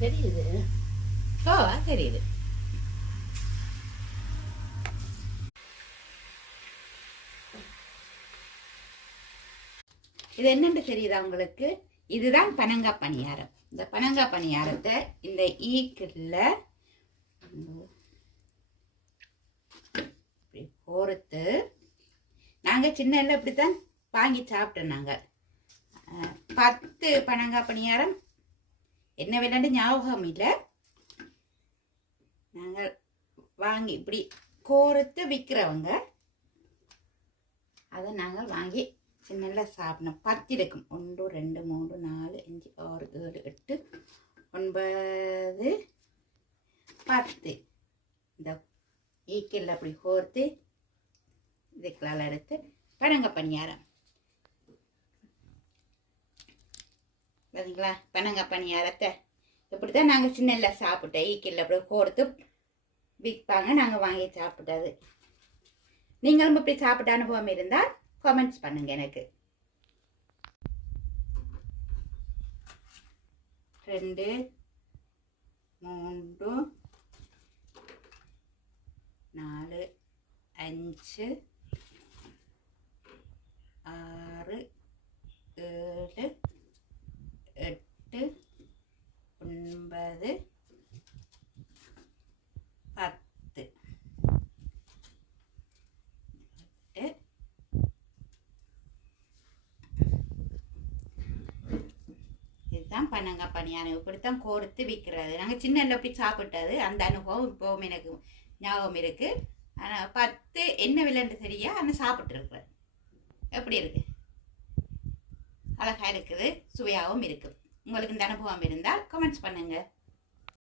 தெரியுது. ஓ தெரியுது. இது என்னன்னு தெரியுதா உங்களுக்கு? இதுதான் பனங்காய் பணியாரம். இந்த பனங்காய் பணியாரத்தை இந்த ஈக்கில் இப்படி கோர்த்து நாங்கள் சின்ன இப்படித்தான் வாங்கி சாப்பிட்டோம். நாங்கள் 10 பனங்காய் பணியாரம் என்ன விளையாண்டு ஞாபகம் இல்லை. நாங்கள் வாங்கி இப்படி கோர்த்து விற்கிறவங்க அதை நாங்கள் வாங்கி சின்ன சாப்பிடணும். 10 இருக்கும். 1 2 3 4 5 6 7 8 9 10. இந்த ஈக்கில் அப்படி கோர்த்து இதுக்கெல்லாம் எடுத்து பனங்காய் பணியாரம் பார்த்தீங்களா? பனங்காய் பணியாரத்தை இப்படி தான் நாங்கள் சின்ன சாப்பிட்டோம். ஈக்கில் அப்படி கோர்த்து விற்பாங்க, நாங்கள் வாங்கி சாப்பிட்டது. நீங்களும் இப்படி சாப்பிட்ட அனுபவம் இருந்தால் கமெண்ட்ஸ் பண்ணுங்க எனக்கு. 2 3 4 5 6 7 8 9 10. இதுதான் பனங்காய் பணியாரம். இப்படித்தான் கோர்த்து விற்கிறது. நாங்கள் சின்ன அப்படி சாப்பிட்டது அந்த அனுபவம் இப்போவும் எனக்கு ஞாபகம் இருக்கு. ஆனால் 10 என்ன விலைன்னு சரியா ஆனால் சாப்பிட்ருக்குறேன். எப்படி இருக்கு? அழகாக இருக்குது, சுவையாகவும் இருக்குது. உங்களுக்கு இந்த அனுபவம் இருந்தால் கமெண்ட்ஸ் பண்ணுங்க.